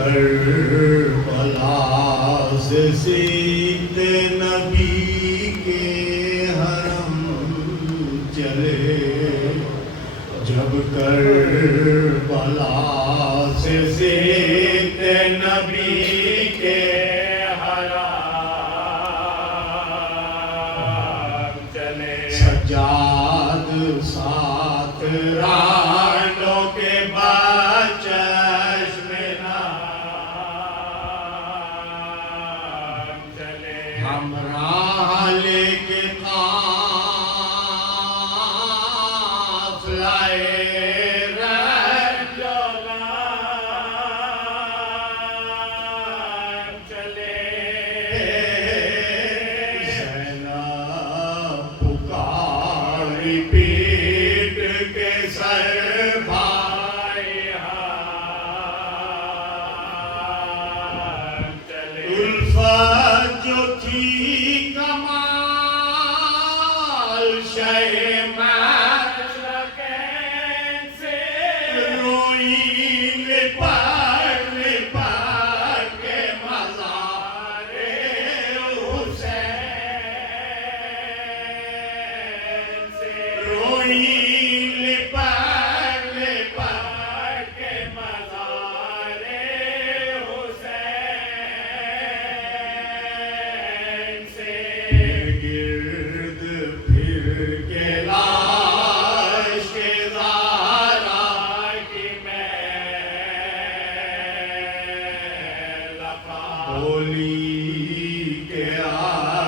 Karbala से सीते नबी के हरम चले, जब करबला से सीते नबी के हरम चले, सज्जाद साथ रानों के हमरा लेके काफिलाए रंजोलान चले, ज़ैनब पुकारी पीट के सर भाई हाथ चले, उल्फत जो थी कमाल शहे मशरक़ैन से, रोई लिपट के मज़ारे हुसैन से, रोई लिपट के मज़ारे हुसैन से, गिर्द फिर के लाश के ज़हरा की लफा बोली के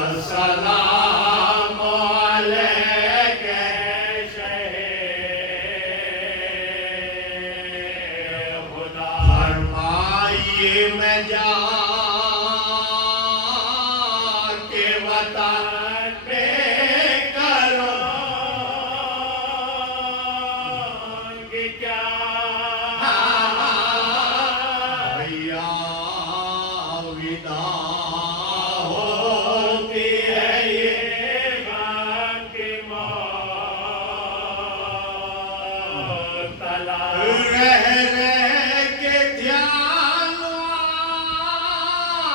अस्सलाम अलैका शहे खुदा, फरमाइए मैं जा के वतन पे करूँगी क्या, भैया विदा होती है ये वक्त की मौत, तला रह के ध्यान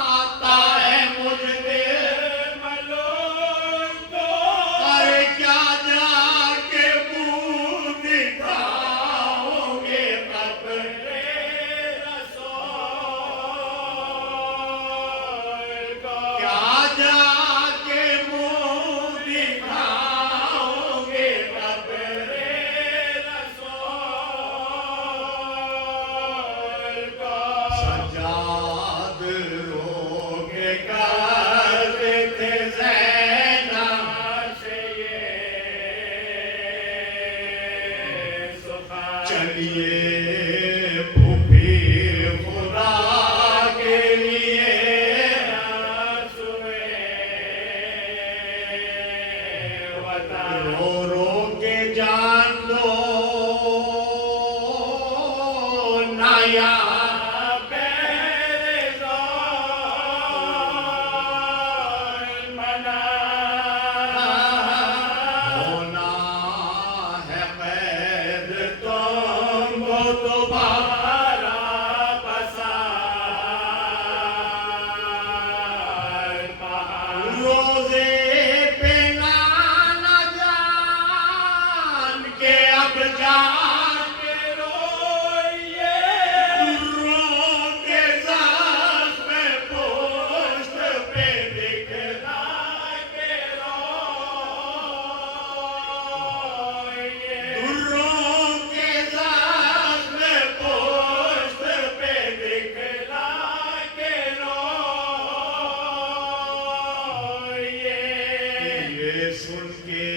आता है मुझ दिल मलों को, अरे क्या जाके मुँह दिखाओगे कब्रे रसूल को, क्या जाके मुँह दिखाओगे कब्रे रसूल को, सज्जाद रोके करते थे ज़ैनब से ये सुफ़ा, चलिए फूफी खुदा के लिए रसूए वतन, रो रो के जान दो ना यहाँ पे मना होना है कैद तुमको दोबारा पसार पहाड़, रोज़े पे नाना जान के अब जाके रोइए, दुर्रों के ज़ख्म पुश्त पे दिखला के रोइए, दुर्रों के ज़ख्म पुश्त पे दिखला के रोइए, ये सुन के